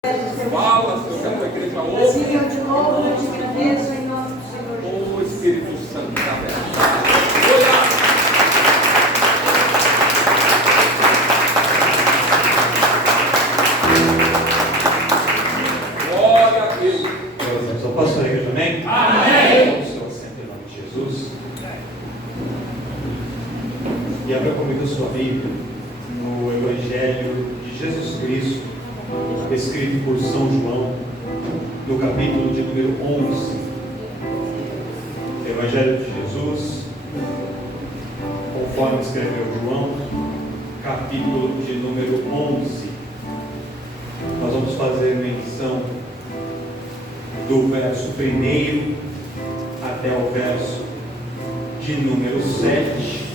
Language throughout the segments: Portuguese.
Fala, Senhor, que a tua igreja ouve. Assim eu te louvo, eu te agradeço em nome do Senhor Jesus. O Espírito Santo está aberto. Glória a Deus. Só posso ler, amém? Amém. Estou assento em nome de Jesus. E abra comigo a sua Bíblia no Evangelho de Jesus Cristo, escrito por São João, no capítulo de número 11. Evangelho de Jesus, conforme escreveu João, capítulo de número 11. Nós vamos fazer menção do verso 1 até o verso de número 7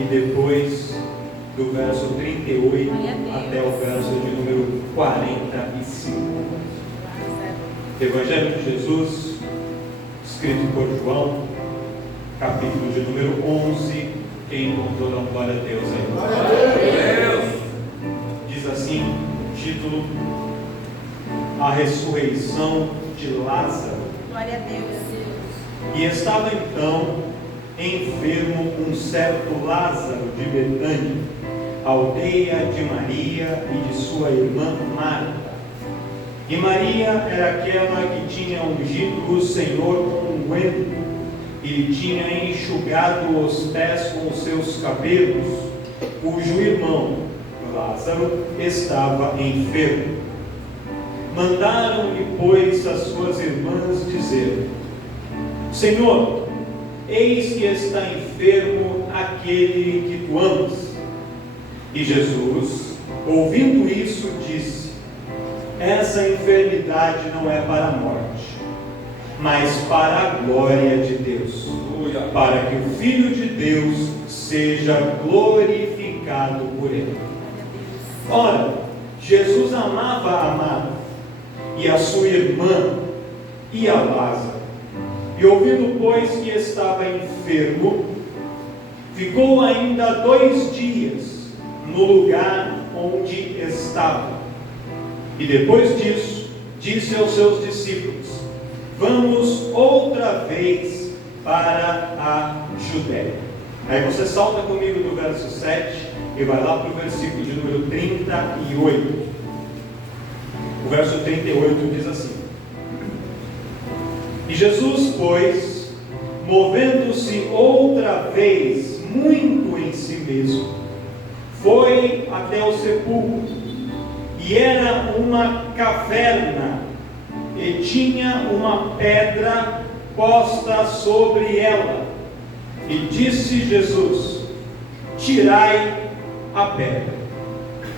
e depois do verso 38 até o verso de número 45. Evangelho de Jesus, escrito por João, capítulo de número 11. Quem encontrou, dá glória a Deus aí. Glória a Deus. Diz assim, título: A ressurreição de Lázaro. Glória a Deus. E estava então enfermo um certo Lázaro de Betânia, aldeia de Maria e de sua irmã Marta. E Maria era aquela que tinha ungido o Senhor com unguento e lhe tinha enxugado os pés com os seus cabelos, cujo irmão Lázaro estava enfermo. Mandaram-lhe, pois, as suas irmãs dizer: Senhor, eis que está enfermo aquele que tu amas. E Jesus, ouvindo isso, disse: Essa enfermidade não é para a morte, mas para a glória de Deus, para que o Filho de Deus seja glorificado por ele. Ora, Jesus amava a Marta e a sua irmã e a Lázaro. E ouvindo, pois, que estava enfermo, ficou ainda 2 dias no lugar onde estava. E depois disso, disse aos seus discípulos: Vamos outra vez para a Judéia. Aí você salta comigo do verso 7 e vai lá para o versículo de número 38. O verso 38 diz assim: E Jesus, pois, movendo-se outra vez muito em si mesmo, foi até o sepulcro. E era uma caverna, e tinha uma pedra posta sobre ela. E disse Jesus: Tirai a pedra.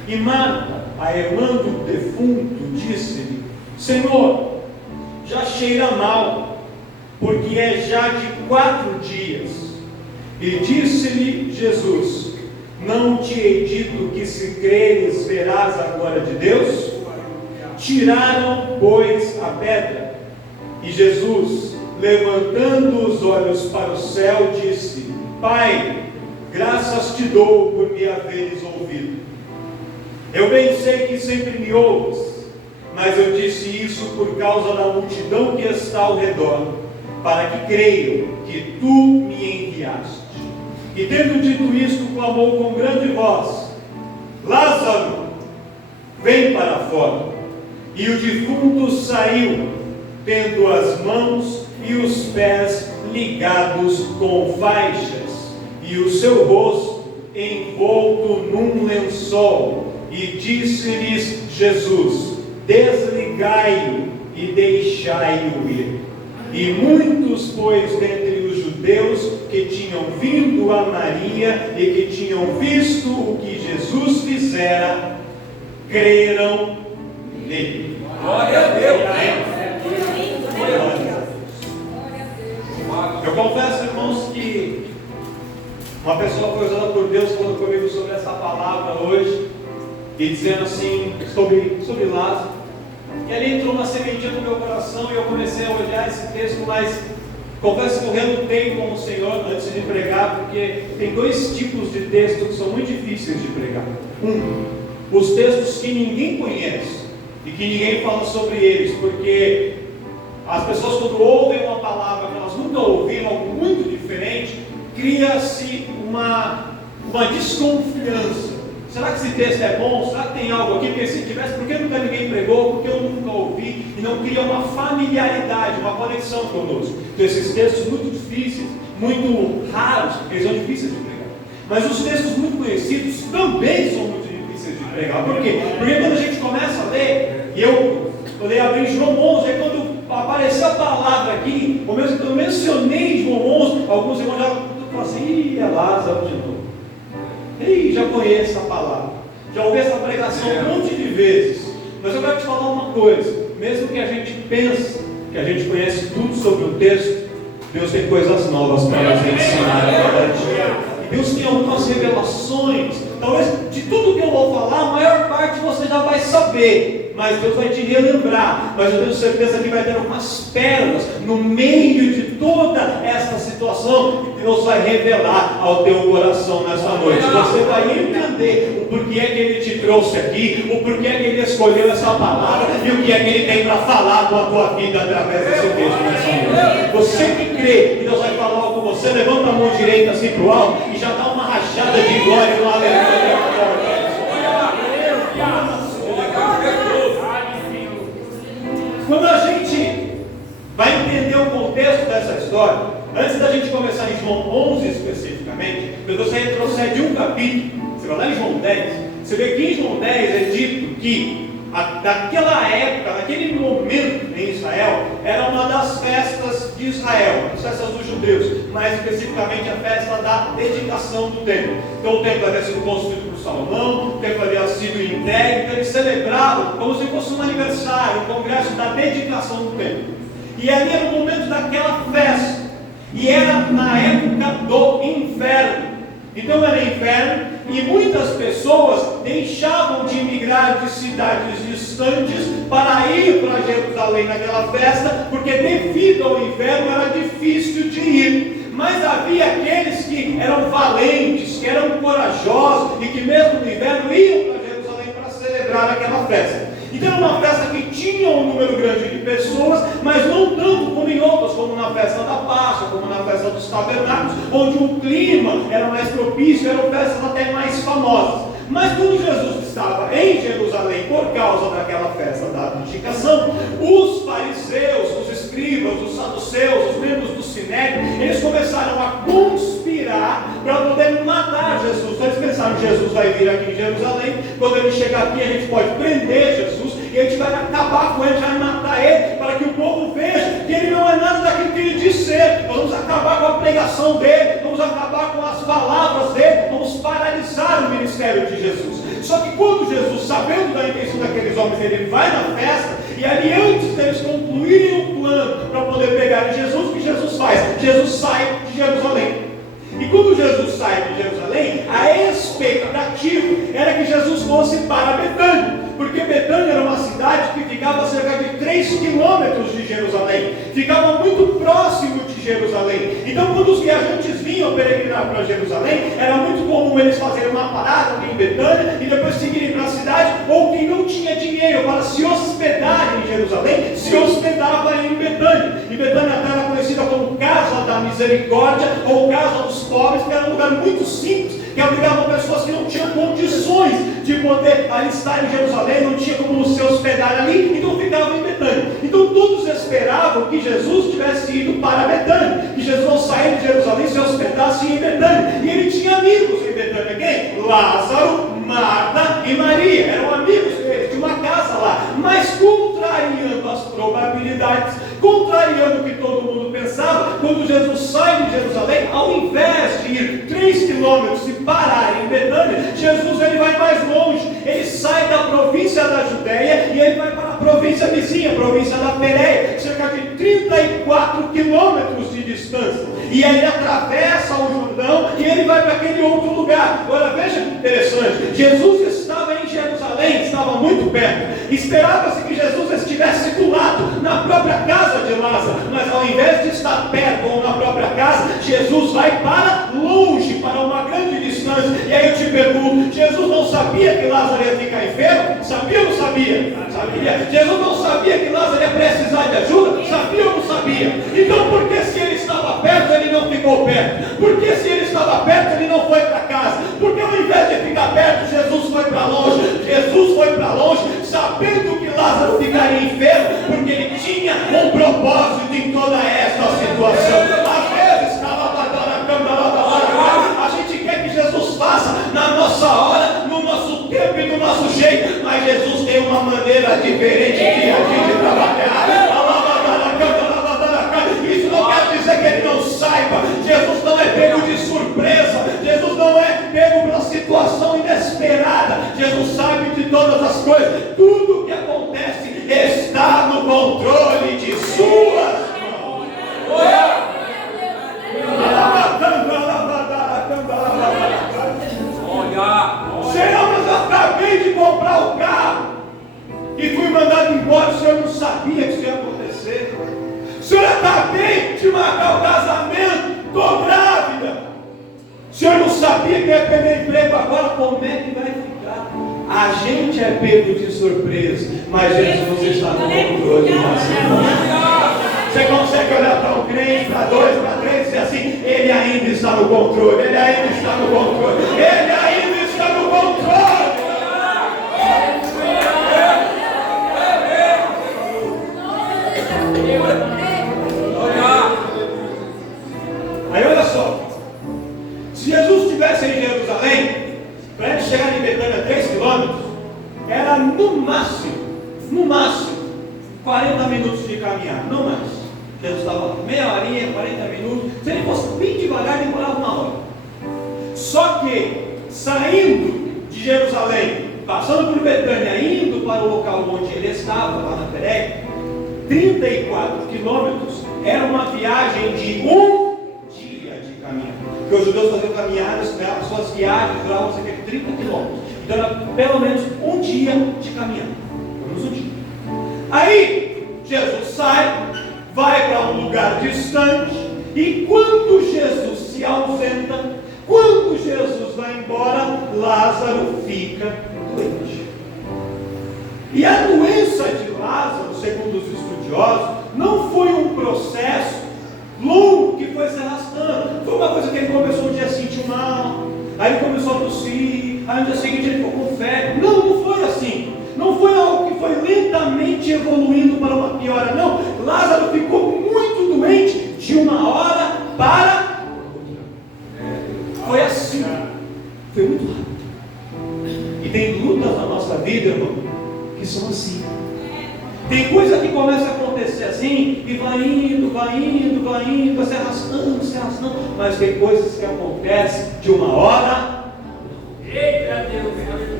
E Marta, a irmã do defunto, disse-lhe: Senhor, já cheira mal, porque é já de 4 dias. E disse-lhe Jesus: Não te hei dito que, se creres, verás a glória de Deus? Tiraram, pois, a pedra. E Jesus, levantando os olhos para o céu, disse: Pai, graças te dou por me haveres ouvido. Eu bem sei que sempre me ouves, mas eu disse isso por causa da multidão que está ao redor, para que creiam que tu me enviaste. E tendo dito isto, clamou com grande voz: Lázaro, vem para fora. E o defunto saiu, tendo as mãos e os pés ligados com faixas, e o seu rosto envolto num lençol. E disse-lhes Jesus: Desligai-o e deixai-o ir. E muitos, pois, dentre os judeus que tinham vindo a Maria e que tinham visto o que Jesus fizera, creram nele. Glória a Deus. Eu confesso, irmãos, que uma pessoa foi usada por Deus falando comigo sobre essa palavra hoje, e dizendo assim, sobre Lázaro. E ali entrou uma sementinha no meu coração e eu comecei a olhar esse texto, mas confesso que eu relutei com o Senhor antes de pregar, porque tem 2 tipos de texto que são muito difíceis de pregar. Os textos que ninguém conhece, e que ninguém fala sobre eles, porque as pessoas, quando ouvem uma palavra que elas nunca ouviram, algo muito diferente, cria-se uma desconfiança. Será que esse texto é bom? Será que tem algo aqui? Porque se tivesse, por que nunca ninguém pregou? Porque eu nunca ouvi, e não cria uma familiaridade, uma conexão conosco. Então esses textos muito difíceis, muito raros, eles são difíceis de pregar. Mas os textos muito conhecidos também são muito difíceis de pregar. Por quê? Porque quando a gente começa a ler, e eu abri João 11, aí quando apareceu a palavra aqui, eu mencionei João 11, alguns irmãos já falam assim, é Lázaro de novo. Ei, já conheço essa palavra, já ouvi essa pregação um monte de vezes, mas eu quero te falar uma coisa: mesmo que a gente pense que a gente conhece tudo sobre o texto, Deus tem coisas novas para nos ensinar a cada dia. Deus tem algumas revelações, talvez de tudo que eu vou falar, a maior parte você já vai saber, mas Deus vai te relembrar. Mas eu tenho certeza que vai ter algumas pérolas no meio de toda essa situação que Deus vai revelar ao teu coração nessa noite. Você vai entender o porquê que Ele te trouxe aqui, o porquê que Ele escolheu essa palavra e o que é que Ele tem para falar com a tua vida através desse texto nessa noite. Você que crê que Deus vai falar algo com você, levanta a mão direita assim para o alto e já dá uma rachada de glória no aleluia. Quando a gente vai entender o contexto dessa história, antes da gente começar em João 11 especificamente, eu gostaria de retroceder um capítulo. Você vai lá em João 10, você vê que em João 10 é dito que daquela época, naquele momento em Israel, era uma das festas de Israel, as festas dos judeus, mais especificamente a festa da dedicação do templo. Então o templo havia sido construído por Salomão, o templo havia sido entregue, então eles celebravam como se fosse um aniversário, um congresso da dedicação do templo. E ali era o momento daquela festa, e era na época do inverno. Então era inverno, e muitas pessoas deixavam de migrar de cidades distantes para ir para Jerusalém naquela festa, porque devido ao inverno era difícil de ir. Mas havia aqueles que eram valentes, que eram corajosos, e que mesmo no inverno iam para Jerusalém para celebrar aquela festa. Então era uma festa que tinha um número grande de pessoas, mas não tanto como em outras, como na festa da Páscoa, como na festa dos tabernáculos, onde o clima era mais propício, eram festas até mais famosas. Mas quando Jesus estava em Jerusalém, por causa daquela festa da dedicação, os fariseus, os escribas, os saduceus, os membros do Sinédrio, eles começaram a conspirar para poder matar Jesus. Então eles pensaram: Jesus vai vir aqui em Jerusalém, quando ele chegar aqui a gente pode prender Jesus, e a gente vai acabar com ele, vai matar ele, para que o povo veja que ele não é nada daquilo que ele diz ser. Nós vamos acabar com a pregação dele, vamos acabar com as palavras dele, vamos paralisar o ministério de Jesus. Só que quando Jesus, sabendo da intenção daqueles homens, ele vai na festa, e ali antes deles concluírem o plano para poder pegar Jesus, o que Jesus faz? Jesus sai de Jerusalém. E quando Jesus sai de Jerusalém, a expectativa era que Jesus fosse para Betânia, porque Betânia era uma cidade que ficava a cerca de 3 quilômetros de Jerusalém, ficava muito próximo de Jerusalém. Então quando os viajantes vinham peregrinar para Jerusalém, era muito comum eles fazerem uma parada ali em Betânia e depois seguirem para a cidade, ou quem não tinha dinheiro para se hospedar em Jerusalém, se hospedava em Betânia. E Betânia até era conhecida como Casa da Misericórdia, ou Casa dos Pobres, que era um lugar muito simples, que abrigava pessoas que não tinham condições de poder ali estar em Jerusalém, não tinha como se hospedar ali, então ficavam em Betânia. Então todos esperavam que Jesus tivesse ido para Betânia, que Jesus, ao sair de Jerusalém, se hospedasse em Betânia. E ele tinha amigos em Betânia. Quem? Lázaro, Marta e Maria. Eram amigos deles, de uma casa lá. Mas contrariando as probabilidades, contrariando o que todo mundo pensava, quando Jesus sai de Jerusalém, ao invés de ir 3 quilômetros e parar em Betânia, Jesus ele vai mais longe. Ele sai da província da Judéia e ele vai para a província vizinha, a província da Pérea, cerca de 34 quilômetros de distância. E aí ele atravessa o Jordão e ele vai para aquele outro lugar. Agora veja que interessante, Jesus estava em Jerusalém, estava muito perto. Esperava-se que Jesus estivesse do lado, na própria casa de Lázaro, mas ao invés de estar perto ou na própria casa, Jesus vai para longe, para uma grande distância, antes. E aí eu te pergunto, Jesus não sabia que Lázaro ia ficar enfermo? Sabia ou não sabia? Sabia. Jesus não sabia que Lázaro ia precisar de ajuda? Sabia ou não sabia? Então por que se ele estava perto, ele não ficou perto? Por que se ele estava perto, ele não foi para casa? Porque ao invés de ficar perto, Jesus foi para longe. Jesus foi para longe, sabendo que Lázaro ficaria enfermo, porque ele tinha um propósito em toda esta situação. Às vezes, a gente quer que Jesus faça na nossa hora, no nosso tempo e no nosso jeito, mas Jesus tem uma maneira diferente de agir, de trabalhar. Isso não quer dizer que ele não saiba. Jesus não é pego de surpresa. Jesus não é pego pela situação inesperada. Jesus sabe de todas as coisas. Tudo que acontece está no controle de suas mãos. Senhor, mas eu acabei de comprar o carro e fui mandado embora. O Senhor não sabia que isso ia acontecer. Senhor, acabei de marcar o casamento, estou grávida. O Senhor não sabia que ia perder emprego agora, como é que vai ficar? A gente é pego de surpresa, mas Jesus está no controle da situação. Você consegue olhar para um crente, para dois, para três e dizer assim: ele ainda está no controle, ele ainda está no controle, ele ainda está no controle. Aí olha só, se Jesus estivesse em Jerusalém, para ele chegar em Betânia 3 quilômetros, era no máximo 40 minutos de caminhar, não mais. Jesus estava meia horinha, 40 minutos. Se ele fosse bem devagar, demorava uma hora. Só que, saindo de Jerusalém, passando por Betânia, indo para o local onde ele estava, lá na Pérea, 34 quilômetros, era uma viagem de um dia de caminhada. Porque os judeus faziam caminhadas, as suas viagens duravam cerca de 30 quilômetros. Então era pelo menos um dia de caminhada. Pelo menos um dia. Aí, Jesus sai, vai para um lugar distante, e quando Jesus se ausenta, quando Jesus vai embora, Lázaro fica doente. E a doença de Lázaro, segundo os estudiosos, não foi um processo longo que foi se arrastando. Foi uma coisa que ele começou um dia a sentir mal, aí ele começou a tossir, aí no dia seguinte ele ficou com febre. Não foi assim. Não foi algo que foi lentamente evoluindo para uma piora, não. Lázaro ficou muito doente de uma hora para outra. Foi assim. Foi muito rápido. E tem lutas na nossa vida, irmão, que são assim. Tem coisa que começa a acontecer assim, e vai indo, vai se arrastando, mas tem coisas que acontecem de uma hora.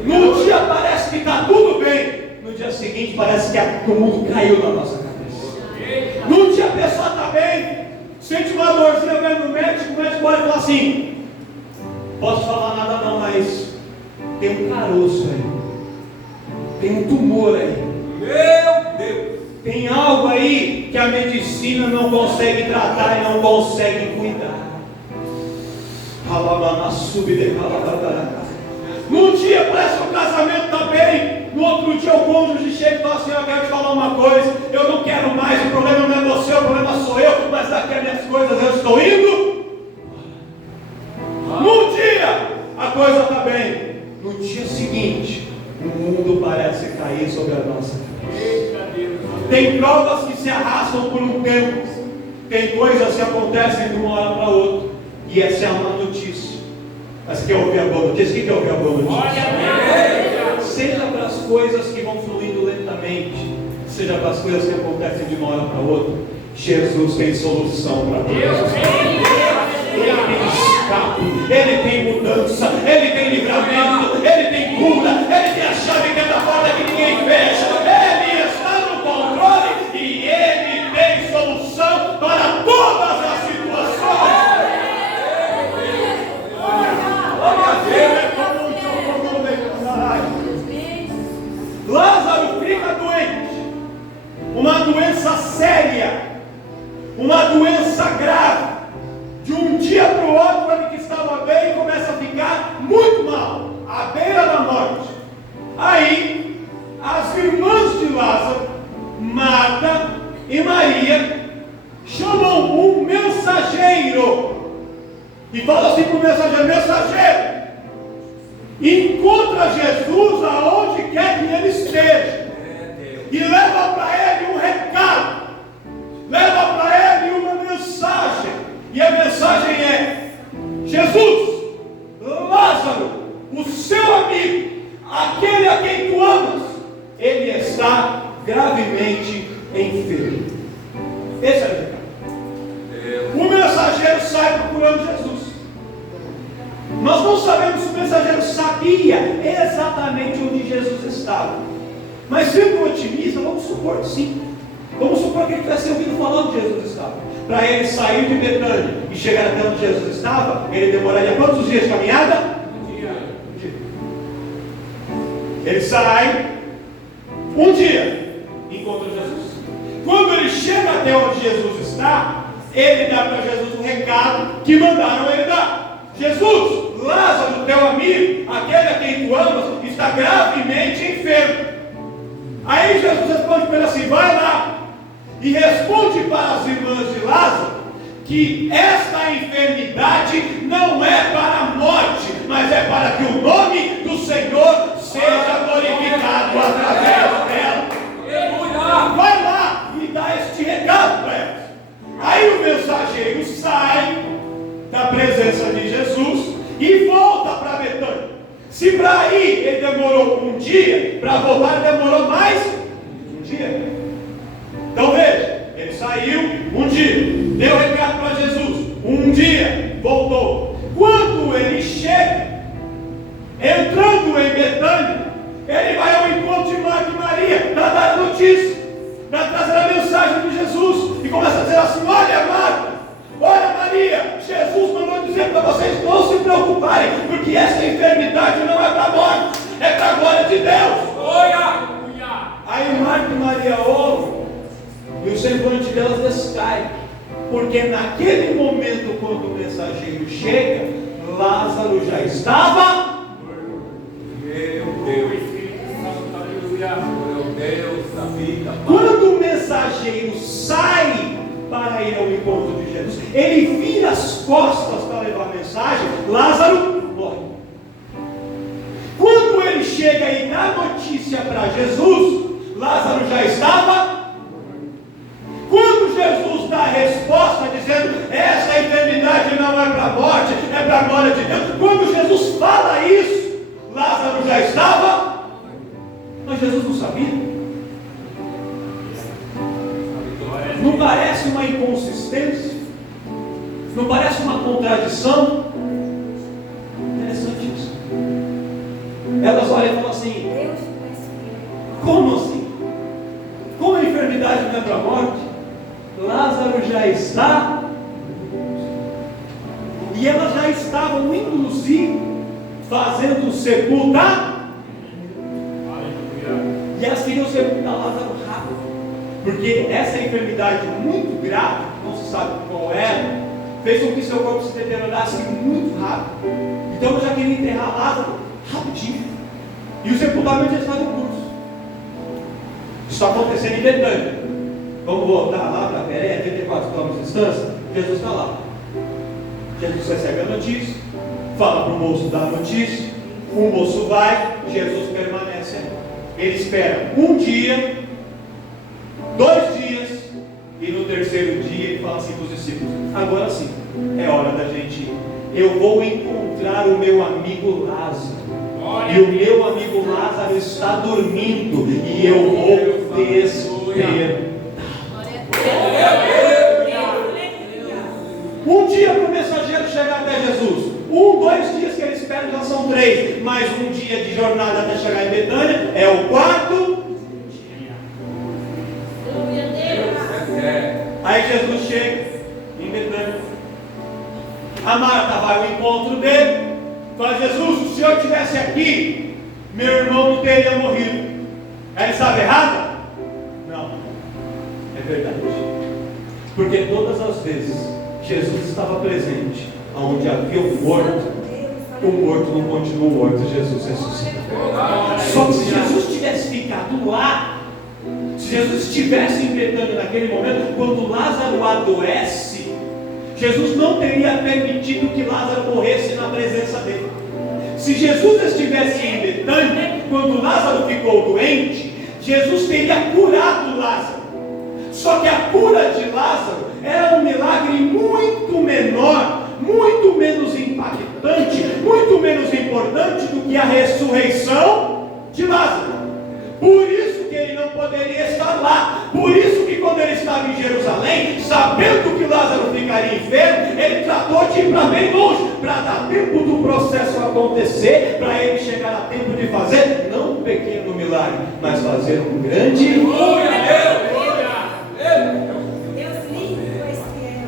No dia parece que está tudo bem, no dia seguinte parece que o mundo caiu na nossa cabeça. No dia a pessoa está bem, sente uma dorzinha, vai no médico, o médico olha e fala assim: posso falar nada não, mas tem um caroço aí, tem um tumor aí, meu Deus, tem algo aí que a medicina não consegue tratar e não consegue cuidar. Num dia parece que o casamento está bem, no outro dia o cônjuge chega e fala assim: eu quero te falar uma coisa, eu não quero mais, o problema não é você, o problema sou eu, mas daqui a minhas coisas eu estou indo. Num dia a coisa está bem, no dia seguinte o mundo parece cair sobre a nossa cabeça. Tem provas que se arrastam por um tempo, tem coisas que acontecem de uma hora para outra, e essa é a má notícia. Mas quer ouvir a boa notícia? Quem quer ouvir a boa notícia? Seja para as coisas que vão fluindo lentamente, seja para as coisas que acontecem de uma hora para outra, Jesus tem solução para todas. Ele tem escape, Ele tem mudança, Ele tem livramento, Ele tem cura, Ele tem a chave que é da porta que ninguém fecha. Ele está no controle e Ele tem solução para todas as situações. Lázaro fica doente, uma doença séria, uma doença grave. De um dia para o outro, ele que estava bem começa a ficar muito Maria chamam um mensageiro e falam assim para o mensageiro: mensageiro, encontra Jesus aonde quer que ele esteja e leva para ele um recado, leva para ele uma mensagem. E a mensagem é: Jesus, Lázaro, o seu amigo, aquele a quem tu amas, ele está gravemente enfermo. Esse é o recado. O mensageiro sai procurando Jesus. Nós não sabemos se o mensageiro sabia exatamente onde Jesus estava, mas sendo otimista, vamos supor que sim. Vamos supor que ele tivesse ouvido falar onde Jesus estava. Para ele sair de Betânia e chegar até onde Jesus estava, ele demoraria quantos dias de caminhada? Um dia. Ele sai, um dia, encontra Jesus. Quando ele chega até onde Jesus está, ele dá para Jesus um recado que mandaram ele dar: Jesus, Lázaro, teu amigo, aquele a quem tu amas, está gravemente enfermo. Aí Jesus responde para ele assim: vai lá e responde para as irmãs de Lázaro que esta enfermidade não é para a morte, mas é para que o nome do Senhor seja glorificado através dela. Vai lá e dá este recado para elas. Aí o mensageiro sai da presença de Jesus e volta para Betânia. Se para ir ele demorou um dia, para voltar ele demorou mais um dia. Então veja, ele saiu um dia, deu recado para Jesus, um dia, voltou. Quando ele chega, entrando em Betânia, ele vai ao encontro de Marta e Maria para dar a notícia, para trazer a mensagem de Jesus, e começa a dizer assim: olha Marta, olha Maria, Jesus mandou dizer para vocês não se preocuparem, porque essa enfermidade não é para a morte, é para a glória de Deus. Aí Marta e Maria ouvem, e o semblante delas descai, porque naquele momento, quando o mensageiro chega, Lázaro já estava. Meu Deus, meu Deus da vida. Quando o mensageiro sai para ir ao encontro de Jesus, ele vira as costas para levar a mensagem, Lázaro morre. Quando ele chega e dá notícia para Jesus, Lázaro já estava. Quando Jesus dá a resposta dizendo essa enfermidade não é para a morte, é para a glória de Deus, quando Jesus fala isso, Lázaro já estava. Mas Jesus não sabia. Não parece uma inconsistência? Não parece uma contradição? Interessante isso. Elas olham e falam assim: como assim? Como a enfermidade não é para a morte? Lázaro já está. E elas já estavam, inclusive, fazendo o sepultar. E elas queriam sepultar Lázaro rápido, porque essa enfermidade muito grave, que não se sabe qual era, fez com que seu corpo se deteriorasse muito rápido. Então eu já queria enterrar Lázaro rapidinho, e o sepultamento já estava em curso. Isso está acontecendo em Betânia. Vamos voltar lá para Pérea, 34 km de distância. Jesus está lá. Jesus recebe a notícia, fala para o moço dar a notícia, o moço vai, Jesus permanece ali. Ele espera um dia, 2 dias, e no terceiro dia ele fala assim para os discípulos: agora sim, é hora da gente ir. Eu vou encontrar o meu amigo Lázaro, e o meu amigo Lázaro está dormindo, e eu vou despertar. Um dia para o mensageiro chegar até Jesus, 2 dias que ele espera já são 3, mais um dia de jornada até chegar em Betânia, é o 4. Aí Jesus chega em Betânia. A Marta vai ao encontro dele, fala: Jesus, se o senhor estivesse aqui, meu irmão não teria morrido. Ela estava errada? Não, é verdade. Porque todas as vezes Jesus estava presente onde havia um morto, o morto não continuou morto, Jesus ressuscitou. Só que se Jesus tivesse ficado lá, se Se Jesus estivesse em Betânia naquele momento, quando Lázaro adoece, Jesus não teria permitido que Lázaro morresse na presença dele. Se Jesus estivesse em Betânia, quando Lázaro ficou doente, Jesus teria curado Lázaro. Só que a cura de Lázaro era um milagre muito menor, muito menos impactante, muito menos importante do que a ressurreição de Lázaro. Por isso que ele não poderia estar lá. Por isso que quando ele estava em Jerusalém, sabendo que Lázaro ficaria enfermo, ele tratou de ir para bem longe, para dar tempo do processo acontecer, para ele chegar a tempo de fazer, não um pequeno milagre, mas fazer um grande. Glória a Deus! Deus lindo, pois fiel.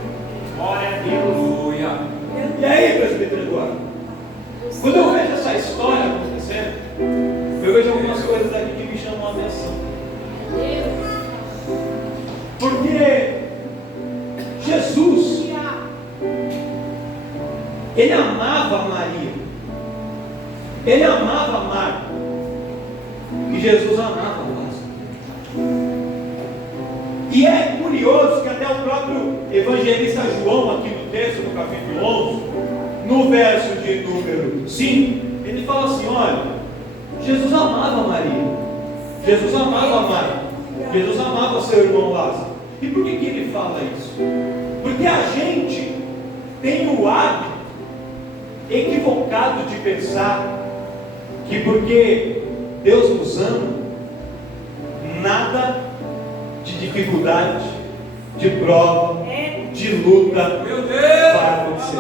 Glória a Deus! Aleluia! E aí, presbítero Eduardo? Quando eu vejo essa história acontecendo, eu vejo algumas coisas aqui que me chamam a atenção. Porque Jesus, ele amava Maria, ele amava Marta, e Jesus amava Lázaro. E é curioso que até o próprio evangelista João, aqui no texto, no capítulo 11, no verso de número 5, ele fala assim: olha, Jesus amava Maria, Jesus amava Marta, Jesus amava seu irmão Lázaro. E por que ele fala isso? Porque a gente tem o hábito equivocado de pensar que porque Deus nos ama, nada de dificuldade, de prova, de luta Meu Deus! vai acontecer.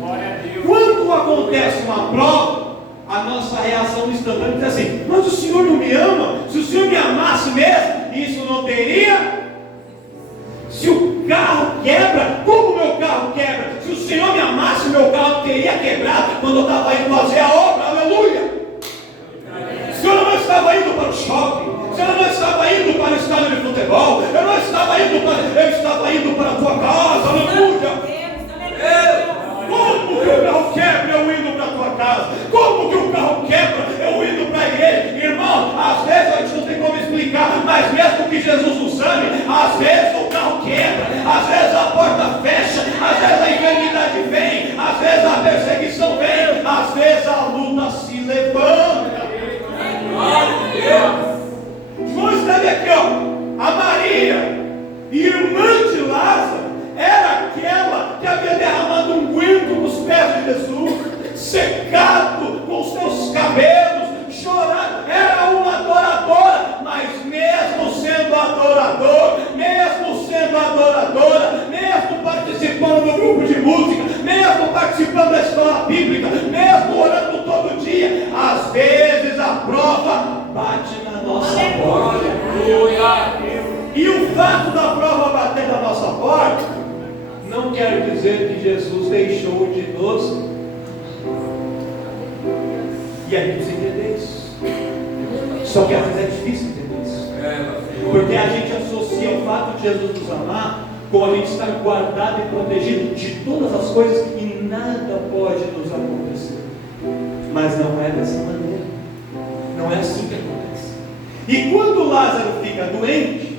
Glória a Deus! Quando acontece uma prova, a nossa reação instantânea é assim: mas o Senhor não me ama? Se o Senhor me amasse mesmo, isso não teria. Se o carro quebra, como o meu carro quebra? Se o Senhor me amasse, o meu carro teria quebrado quando eu estava indo fazer a obra. Aleluia! O Senhor não estava indo para o shopping, o Senhor não estava indo para o estádio de futebol, eu estava indo para a tua casa. Aleluia! Como que o carro quebra eu indo para a tua casa? Como que o carro quebra eu indo para a igreja? Irmão, às vezes a gente não tem como explicar, mas mesmo que Jesus nos ame, às vezes o carro quebra, às vezes a porta fecha, às vezes a enfermidade vem, às vezes a perseguição vem, às vezes a luta se levanta. João escreve aqui, ó, a Maria, irmã de Lázaro, era aquela que havia derramado unguento nos pés de Jesus, secado com os seus cabelos, chorando. Era uma adoradora, mas mesmo sendo adoradora, mesmo participando do grupo de música, mesmo participando da escola bíblica, mesmo orando todo dia, às vezes a prova bate na nossa porta. E o fato da prova bater na nossa porta não quer dizer que Jesus deixou de nos. E a gente precisa entender isso. Só que às vezes é difícil entender isso. Porque a gente associa o fato de Jesus nos amar com a gente estar guardado e protegido de todas as coisas e nada pode nos acontecer. Mas não é dessa maneira. Não é assim que acontece. E quando Lázaro fica doente,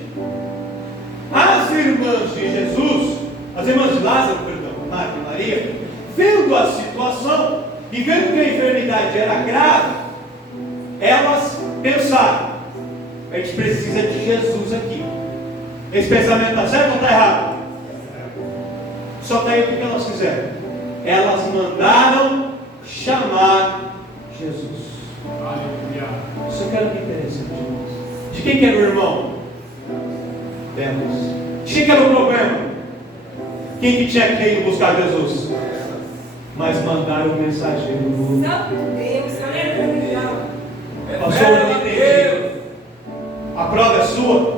as irmãs de Jesus, as irmãs de Lázaro, perdão, Marta e Maria, vendo a situação e vendo que a enfermidade era grave, elas pensaram: a gente precisa de Jesus aqui. Esse pensamento está certo ou está errado? Só que aí o que elas fizeram? Elas mandaram chamar Jesus. Isso eu quero que interessante. De quem que era o irmão? Delas. De quem que era o problema? Quem que tinha que ir buscar Jesus? Mas mandaram um mensageiro do pastor, não entendi. A prova é sua,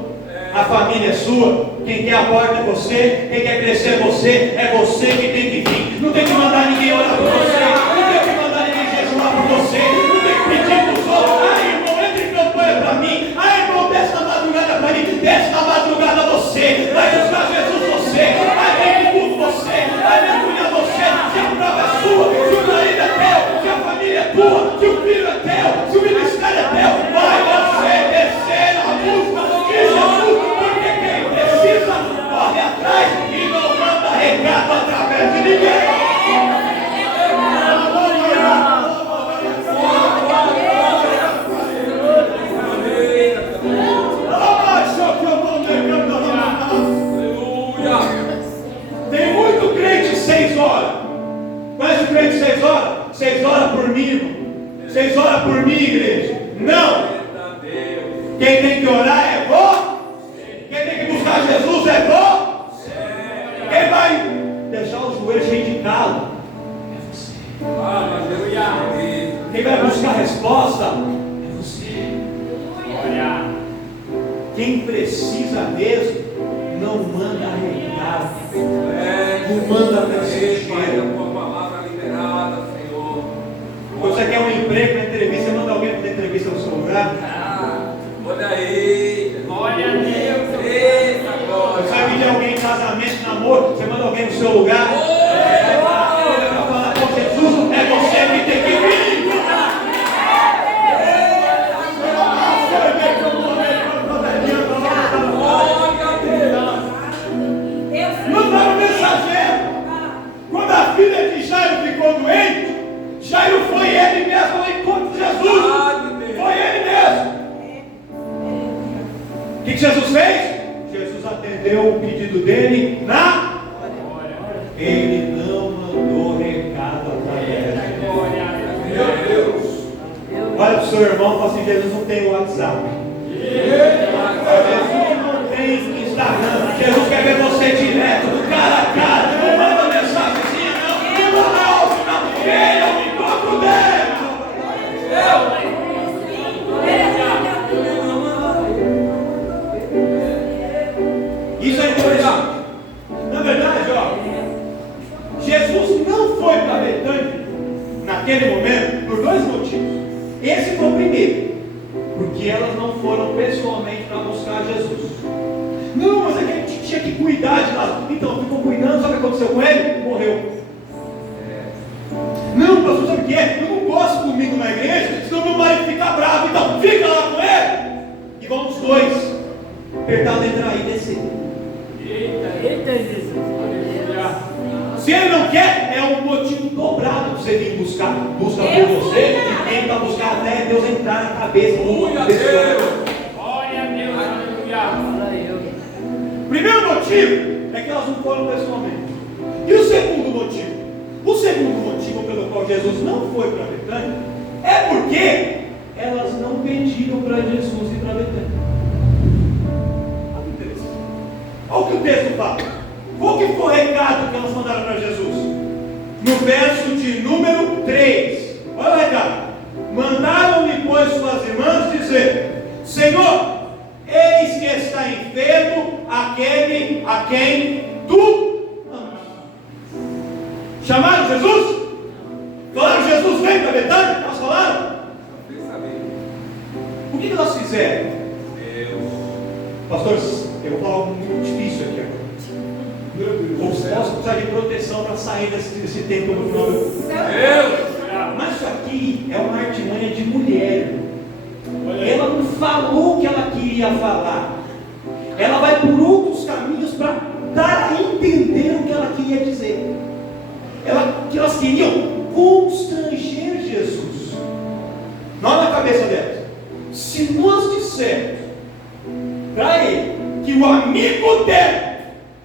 a família é sua, quem quer a porta é você, quem quer crescer é você que tem que vir. Não tem que mandar ninguém orar por você, não tem que mandar ninguém jejuar por você, não tem que pedir para os outros: ah, irmão, entre em campanha para mim, ah, irmão, desce na madrugada para mim, desce na madrugada você, vai buscar Jesus você, vai vir no culto você, vai mergulhar você, que a prova é sua, que o marido é teu, que a família é tua, que o filho é teu, que o ministério é teu, vai você descer na busca Vocês oram por mim, irmão? Vocês oram por mim, igreja? Não! Quem tem que orar é vós. Quem tem que buscar Jesus é vós. Quem vai deixar o joelho cheio de calo é você. Quem vai buscar a resposta é você. Quem precisa mesmo não manda recado, não manda mensageiro. Quando você quer um emprego, uma entrevista, você manda alguém para ter entrevista no seu lugar. Olha aí, glória a Deus. Eita, glória. Você vai pedir alguém em casamento, namoro, você manda alguém no seu lugar. Para falar com Jesus, é você que tem que vir. Mandaram mensageiro. Quando a filha de Jairo ficou doente, Jairo foi ele mesmo ao encontro de Jesus. Foi ele mesmo. O que Jesus fez? Jesus atendeu o pedido dele na hora. Ele não mandou recado através de Meu Deus. Olha para o seu irmão e fala assim: Jesus não tem WhatsApp. Jesus não tem Instagram. Jesus quer ver você direto, do cara a cara. Não manda mensagenzinha, não. Não manda áudio, não. Venha ao encontro dele. Isso é interessante. Na verdade, Jesus não foi para Betânia naquele momento por dois motivos. Esse foi o primeiro, porque elas não foram pessoalmente para buscar Jesus. Não, mas é que a gente tinha que cuidar de lá. Então, ficou cuidando, sabe o que aconteceu com ele? Morreu. Não, pastor, sabe o que é? Eu não posso domingo na igreja, senão meu marido fica bravo. Então, fica lá com ele. E vamos os dois apertar a letra A e descer. Eita, Jesus. Se ele não quer, é um motivo dobrado para você vir buscar. Busca por você e tenta buscar até Deus entrar na cabeça de uma pessoa. Glória a Deus, aleluia. Primeiro motivo é que elas não foram pessoalmente. E o segundo motivo? O segundo motivo pelo qual Jesus não foi para Betânia é porque elas não pediram para Jesus ir para Betânia. Olha que interessante. Olha o que o texto fala. Qual que foi o recado que elas mandaram para Jesus? No verso de número 3. Olha o recado. Mandaram-lhe, pois, suas irmãs dizer: Senhor, eis que está enfermo aquele a quem tu amas. Chamaram Jesus? Falaram: Jesus, vem para Betânia? Elas falaram? O que elas fizeram? Pastores, eu vou falar algo muito difícil aqui agora. Posso precisar de proteção para sair desse tempo no final do... Mas isso aqui é uma artimanha de mulher. Ela não falou o que ela queria falar. Ela vai por outros caminhos para dar a entender o que ela queria dizer. Que elas queriam constranger Jesus. Não na cabeça delas. Se nós dissermos para ele que o amigo dele,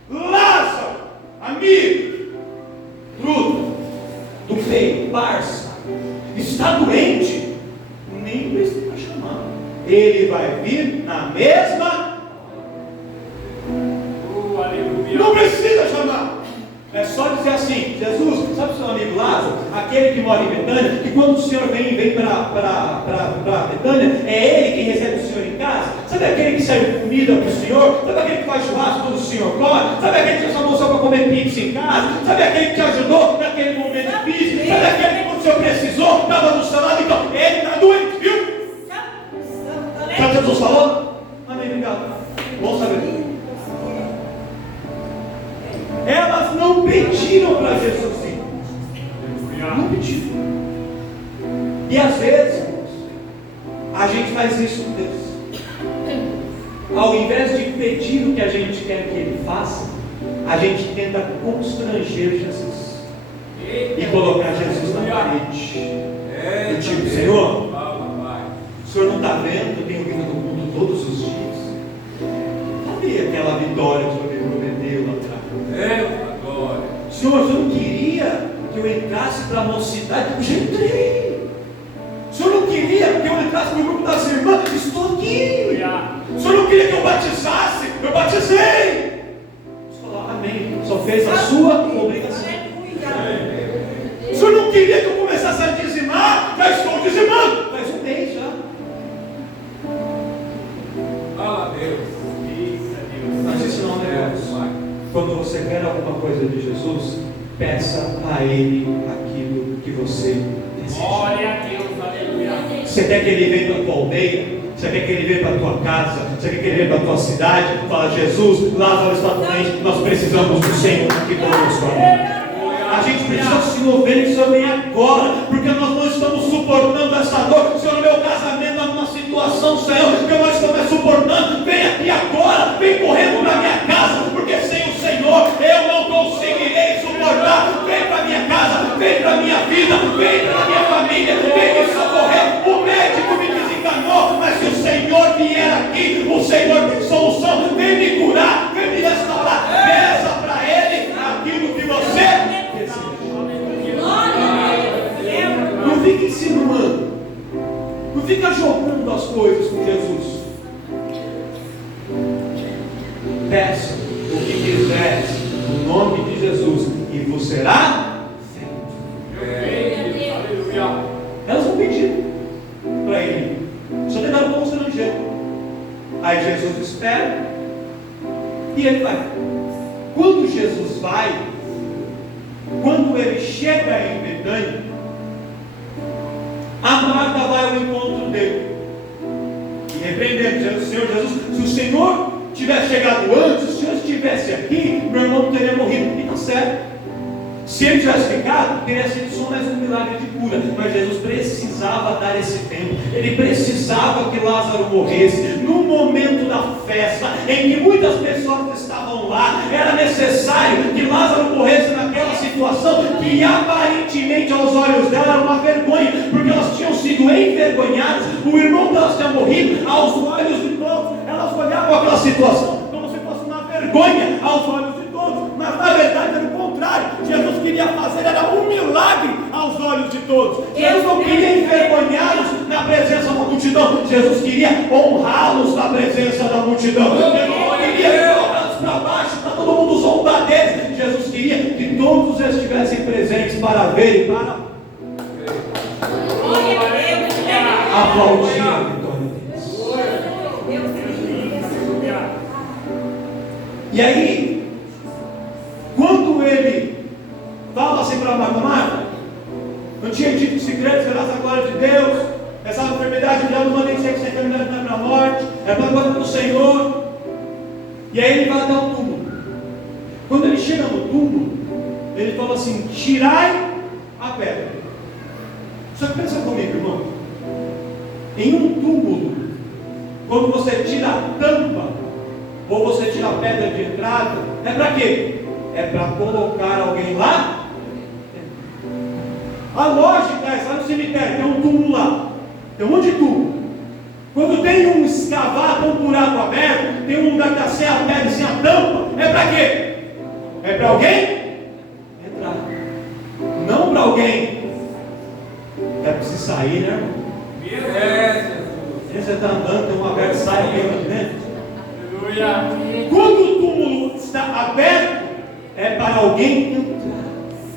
Lázaro, amigo, truta, do feio, parça, está doente, nem precisa chamar. Ele vai vir na mesma. Aleluia. Não precisa chamar. É só dizer assim: Jesus, sabe o seu amigo Lázaro, aquele que mora em Betânia, que quando o Senhor vem para Betânia, é ele quem recebe o Senhor em casa. Sabe aquele que serve comida para o Senhor? Sabe aquele que faz churrasco quando o Senhor come? Sabe aquele que te chamou só para comer pizza em casa? Sabe aquele que te ajudou naquele momento difícil? Sabe aquele que quando o Senhor precisou, estava no seu lado? Então, ele está doente, viu? Sabe o que Jesus falou? Amém, obrigado. Bom saber. Elas não pediram para Jesus ir. Não pediram. E às vezes, irmãos, a gente faz isso com Deus. Ao invés de pedir o que a gente quer que Ele faça, a gente tenta constranger Jesus e colocar Jesus na parede. Do tipo: Senhor, o Senhor não está vendo? Eu tenho vindo no mundo todos os dias. Cadê aquela vitória que o Senhor me prometeu lá atrás? Agora. Senhor, você não queria que eu entrasse para a mocidade? Eu já entrei. O Senhor não queria que eu entrasse no grupo das irmãs? Estou aqui. O Senhor não queria que eu batizasse? Eu batizei. Você falou, amém. Só fez a sua obrigação. O Senhor não queria que eu começasse a dizimar? Já estou dizimando. Faz um mês já. Fala, Deus. Mas isso não é Deus. Quando você quer alguma coisa de Jesus, peça a Ele aquilo que você deseja. Glória a Deus, aleluia. Você quer que Ele venha para a tua aldeia? Você quer que Ele venha para a tua casa? Você quer que Ele venha para a tua cidade? Fala, Jesus, Lázaro está doente, nós precisamos do Senhor aqui conosco. A gente precisa do Senhor, vem, o Senhor vem agora, porque nós não estamos suportando essa dor. Senhor, no meu casamento, numa situação, Senhor, que eu não estou suportando, vem aqui agora, vem correndo para a minha casa, porque sem o Senhor eu não conseguirei suportar. Vem para a minha casa, vem para a minha vida, vem para a minha família, vem me socorrer. O médico me desenganou, mas se o Senhor vier aqui, o Senhor tem solução. Vem me curar, vem me restaurar. Peça para Ele aquilo que você deseja. Não fica insinuando, não fica jogando as coisas com Jesus. Peça o que quiseres no nome de Jesus e vos será feito. Aleluia. Elas vão pedir para ele, só tentaram como estrangeiro. Aí Jesus espera e ele vai. Quando Jesus vai, quando ele chega em Betânia, a Marta vai ao encontro dele e repreendendo, dizendo: Senhor Jesus, se o Senhor tivesse chegado antes, se o Senhor estivesse aqui, meu irmão não teria morrido. E está certo. Se ele tivesse ficado, teria sido só mais um milagre de cura. Mas Jesus precisava dar esse tempo. Ele precisava que Lázaro morresse. No momento da festa, em que muitas pessoas estavam lá, era necessário que Lázaro morresse naquela situação que aparentemente aos olhos dela era uma vergonha, porque elas tinham sido envergonhadas. O irmão delas tinha morrido aos olhos de todos. Elas olhavam aquela situação como se fosse uma vergonha aos olhos de todos. Mas na verdade era o contrário. Jesus queria fazer era um milagre aos olhos de todos. Jesus não queria envergonhá-los na presença da multidão. Jesus queria honrá-los na presença da multidão. Jesus não queria colocar-los para baixo para todo mundo zombar deles. Jesus queria que todos estivessem presentes para ver e para aplaudir a vitória deles. E aí, quando ele fala assim para Marta, não tinha dito segredos, graças à glória de Deus, essa enfermidade dela, não mandei dizer que essa enfermidade não é para a morte, é para a glória do Senhor. E aí ele vai até o túmulo. Quando ele chega no túmulo, ele fala assim: tirai a pedra. Só que pensa comigo, irmão, em um túmulo, quando você tira a tampa, ou você tira a pedra de entrada, é para quê? É para colocar alguém lá. A lógica é, lá no cemitério, tem um túmulo lá, tem um monte de túmulo. Quando tem um escavado, um buraco aberto, tem um lugar que está sem a pedra, sem a tampa, é para quê? É para alguém entrar, não para alguém. É para você sair, né, irmão? Você está andando, tem um aberto, sai alguém lá dentro. Aleluia. Quando o túmulo está aberto, é para alguém entrar.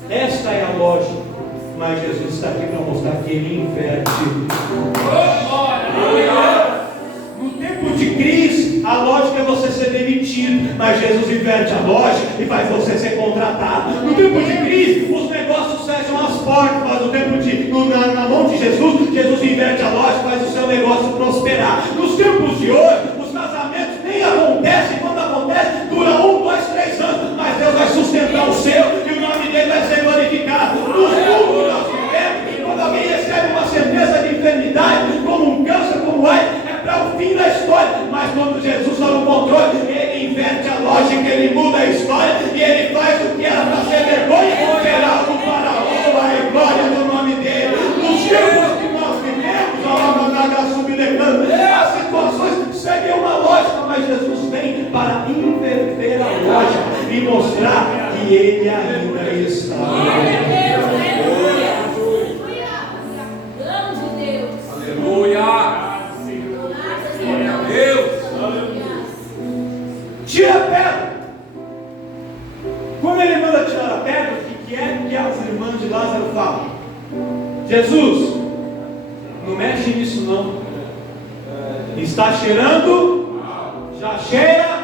Esta é a lógica. Mas Jesus está aqui para mostrar que ele inverte. No tempo de crise, a lógica é você ser demitido, mas Jesus inverte a lógica e faz você ser contratado. No tempo de crise, os negócios fecham as portas, mas no tempo na mão de Jesus, Jesus inverte a lógica e faz o seu negócio prosperar. Nos tempos de hoje, os casamentos nem acontecem. Quando acontece, dura 1, 2, 3 anos, mas Deus vai sustentar o seu e o nome dele vai ser glorificado. Nos mundos nós vivemos, quando alguém recebe uma certeza de enfermidade, como um câncer, como AIDS, é para o fim da história. Mas quando Jesus está no controle, ele inverte a lógica, ele muda a história e ele faz o que era para ser vergonha, será algo para a honra e glória do nome dele. Nos tempos que nós vivemos, as situações seguem uma lógica, mas Jesus vem para inverter a lógica e mostrar que ele ainda está. Tira a pedra. Quando ele manda tirar a pedra, o que é que as irmãs de Lázaro falam? Jesus, não mexe nisso não. Está cheirando? Já cheira?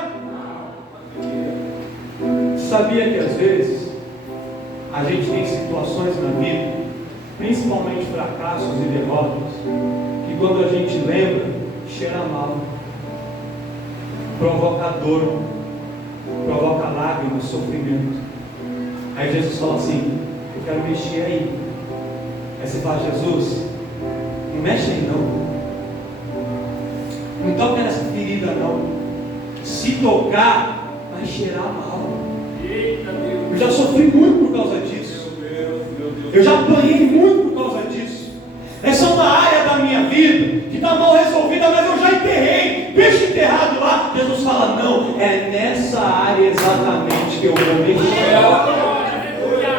Sabia que às vezes a gente tem situações na vida, principalmente fracassos e derrotas, que quando a gente lembra, cheira mal, provoca dor, provoca lágrimas, sofrimento. Aí Jesus fala assim: eu quero mexer aí. Aí você fala: Jesus, não mexe aí não. Não toca nessa ferida não. Se tocar, vai cheirar mal. Eu já sofri muito por causa disso. Eu já apanhei muito por causa disso. Essa é uma área da minha vida que está mal resolvida, mas eu já enterrei. Deixa enterrado lá. Jesus fala: não, é nessa área exatamente que eu vou mexer.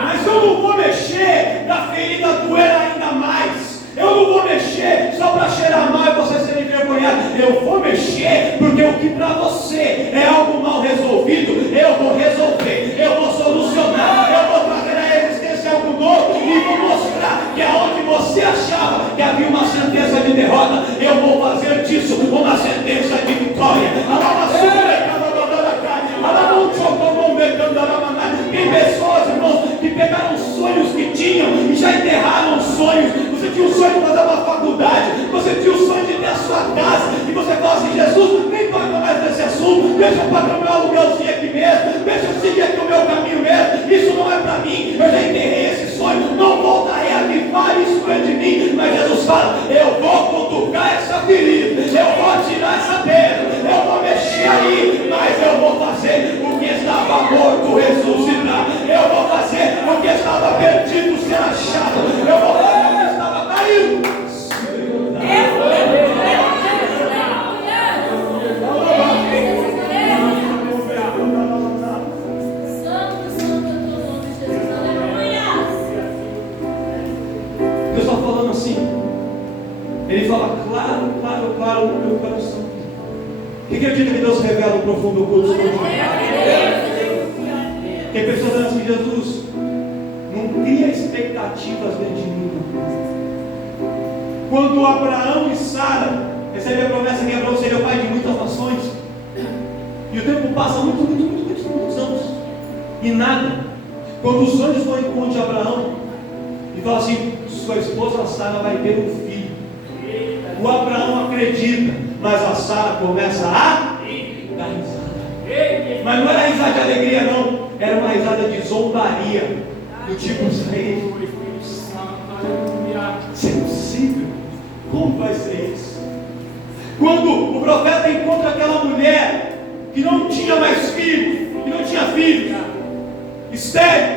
Mas eu não vou mexer da ferida doer ainda mais. Eu não vou mexer só para cheirar mal e você ser envergonhado. Eu vou mexer porque o que para você é algo mal resolvido, eu vou resolver, eu vou solucionar, eu vou trazer à existência algo novo e vou mostrar que aonde você achava que havia uma sentença de derrota, eu vou fazer disso uma sentença de vitória. Tem pessoas, irmãos, que pegaram sonhos que tinham e já enterraram sonhos. Você tinha o sonho de fazer uma faculdade, você tinha o sonho de ter a sua casa, e você fala assim: Jesus, nem toca mais nesse assunto, deixa eu pagar o meu aluguelzinho aqui mesmo, deixa eu seguir aqui o meu caminho mesmo, isso não é para mim, eu já enterrei esse sonho, não volta a reavivar isso dentro de mim. Mas Jesus fala: eu vou cutucar essa ferida, eu vou tirar essa pedra, eu vou mexer aí, mas eu vou fazer o que estava morto ressuscitar, eu vou fazer o que estava perdido ser achado, eu vou fazer o que estava caído. Deus está falando assim, Ele fala claro no meu coração. O que é o dia que Deus revela o profundo oculto? Tem pessoas dizendo assim: Jesus, não cria expectativas dentro de mim. Quando Abraão e Sara recebem a promessa que Abraão seria o pai de muitas nações, e o tempo passa muitos anos, e nada. Quando os anjos vão em encontro de Abraão e falam assim: sua esposa Sara vai ter um filho. O Abraão acredita, mas a Sara começa a dar risada. Mas não era risada de alegria não, era uma risada de zombaria, do tipo: isso é possível? Como vai ser isso? Quando o profeta encontra aquela mulher que não tinha mais filhos, que não tinha filhos, estéril,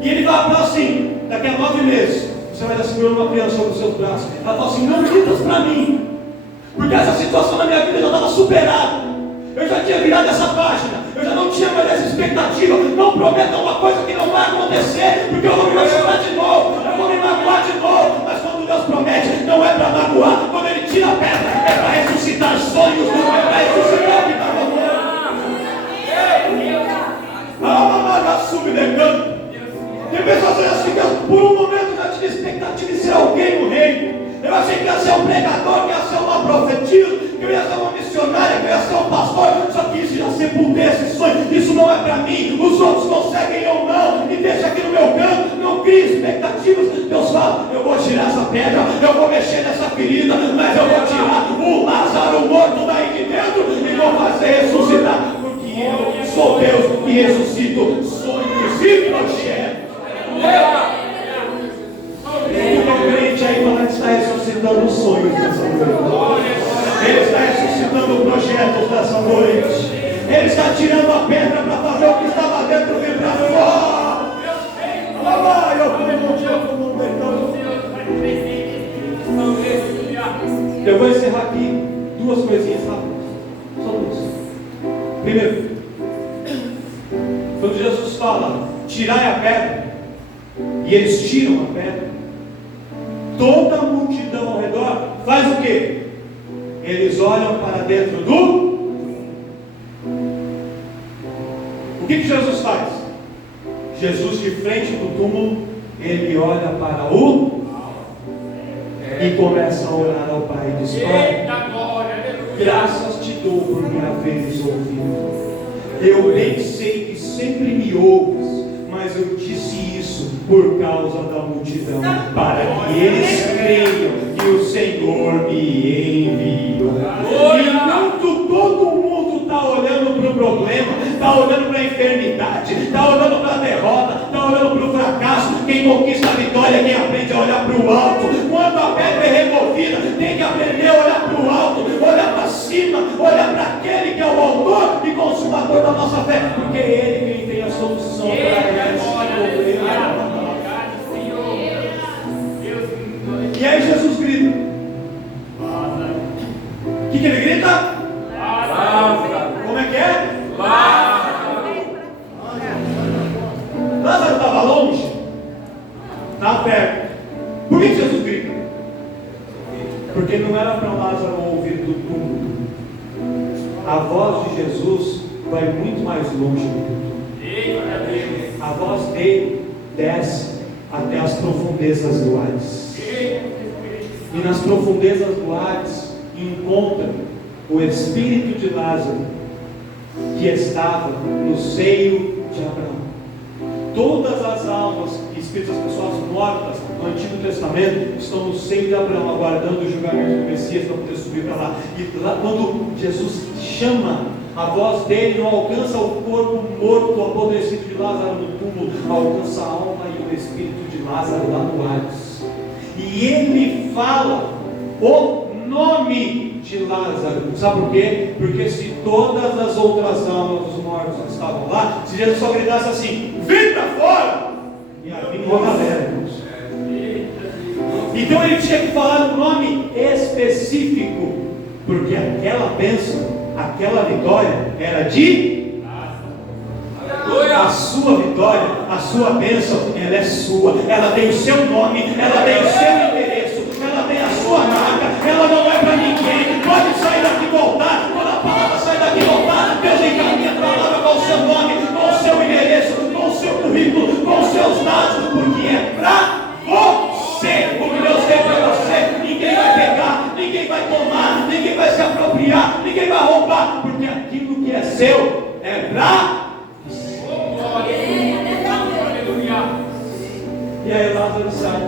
e ele fala para ela assim: daqui a 9 meses você vai estar segurando uma criança sobre os seus braços. Ela fala assim: não gritas para mim, porque essa situação na minha vida já estava superada, eu já tinha virado essa página, eu já não tinha mais essa expectativa. Não prometa uma coisa que não vai acontecer, porque eu vou me machucar de novo, eu vou me magoar de novo. Mas quando Deus promete, não é para magoar. Quando Ele tira a pedra, é para ressuscitar sonhos, é para ressuscitar o que estava morto. Tem pessoas assim que por um momento já tinha expectativa de ser alguém no reino. Eu achei que ia ser um pregador, que ia ser uma profetisa, que eu ia ser uma missionária, que eu ia ser um pastor. Só que isso já sepultei esse sonho. Isso não é para mim. Os outros conseguem ou não. Me deixa aqui no meu canto. Não crie expectativas. Deus fala: eu vou tirar essa pedra, eu vou mexer nessa ferida, mas eu vou tirar o Lázaro morto daí de dentro e vou fazer ressuscitar. Porque eu sou Deus que ressuscito sonhos e projetos. Tem um crente aí falando que está ressuscitando sonhos nessa noite. Ele está ressuscitando projetos nessa noite. Ele está tirando a pedra para fazer o que estava dentro vir para fora. Eu vou encerrar aqui 2 coisinhas rápidas. Só 2. Primeiro, quando Jesus fala: tirai a pedra, e eles tiram a pedra, toda a multidão ao redor faz o quê? eles olham para dentro do... O que Jesus faz? Jesus, de frente do túmulo, ele olha para o... e começa a orar ao Pai e diz: Pai, graças te dou por me haveres ouvido. Eu bem sei que sempre me ouves, mas eu disse isso por causa da multidão, para que eles creiam que o Senhor me enviou. Enquanto todo mundo está olhando para o problema, está olhando para a enfermidade, está olhando para a derrota, está olhando para o fracasso, quem conquista a vitória é quem aprende a olhar para o alto. Quando a pedra é removida, tem que aprender a olhar para o alto, olhar para cima, olhar para aquele que é o autor e consumador da nossa fé, porque é Ele quem tem a solução para esse problema. E aí Jesus grita. O que ele grita? Como é que é? Lázaro estava longe? Estava perto. Por que Jesus grita? Porque não era para Lázaro ouvir do túmulo. A voz de Jesus vai muito mais longe do túmulo. A voz dele desce até as profundezas do Hades. E nas profundezas do Hades encontra o espírito de Lázaro, que estava no seio de Abraão. Todas as almas e espíritos das pessoas mortas no Antigo Testamento estão no seio de Abraão, aguardando o julgamento do Messias para poder subir para lá. E lá, quando Jesus chama, a voz dele não alcança o corpo morto, apodrecido de Lázaro no túmulo, alcança a alma e o espírito de Lázaro lá no Hades. E ele fala o nome de Lázaro. Sabe por quê? Porque se todas as outras almas dos mortos estavam lá, se Jesus só gritasse assim: vem para fora! E havia uma galera, irmãos. Então ele tinha que falar um nome específico, porque aquela bênção, aquela vitória era de... A sua vitória, a sua bênção, ela é sua. Ela tem o seu nome, ela tem o seu endereço, ela tem a sua marca, ela não é para ninguém. Pode sair daqui e voltar. Quando a palavra sair daqui e voltar, Deus encaminha a palavra com o seu nome, com o seu endereço, com o seu currículo, com os seus dados, porque é para você. O que Deus tem para você, ninguém vai pegar, ninguém vai tomar, ninguém vai se apropriar, ninguém vai roubar, porque aquilo que é seu é para... E aí Lázaro sai.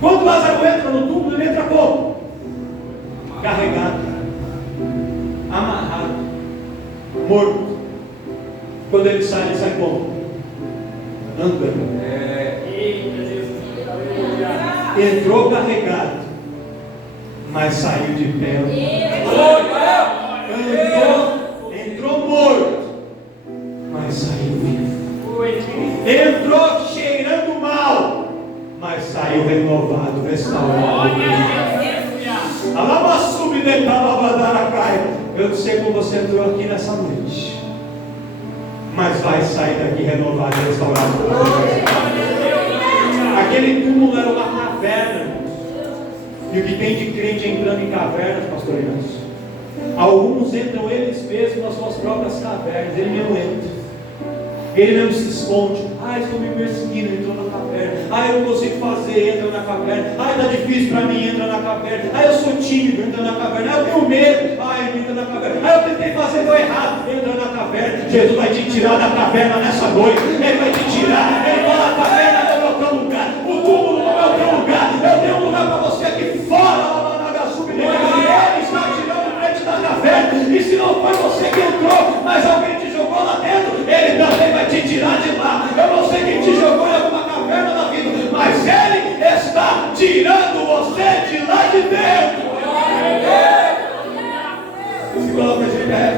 Quando Lázaro entra no túmulo, ele entra como? Carregado, amarrado, morto. Quando ele sai como? Andando. Entrou carregado, mas saiu de pé. Entrou morto, mas saiu vivo. Entrou cheirando mal, mas saiu renovado, restaurado. Eu não sei como você entrou aqui nessa noite, mas vai sair daqui renovado e restaurado. Aquele túmulo era uma caverna. E o que tem de crente entrando em cavernas, pastor Inácio? Alguns entram eles mesmos nas suas próprias cavernas. Ele mesmo entra. Ele mesmo se esconde. Estou me perseguindo, entrou na caverna. Eu não consigo fazer, entra na caverna. Está difícil para mim, entra na caverna. Eu sou tímido, entra na caverna. Eu tenho medo, entra na caverna. Eu tentei fazer, deu errado, entra na caverna. Jesus vai te tirar da caverna nessa noite. Ele vai te tirar. Ele fala: a caverna não é o teu lugar, o túmulo não é o teu lugar. Eu tenho um lugar para você aqui fora. Ele está tirando frente da caverna. E se não foi você que entrou, mas alguém te jogou lá dentro, ele também vai te tirar de lá. Eu não sei quem te jogou em alguma caverna da vida, mas ele está tirando você de lá de dentro. Se coloca de pé.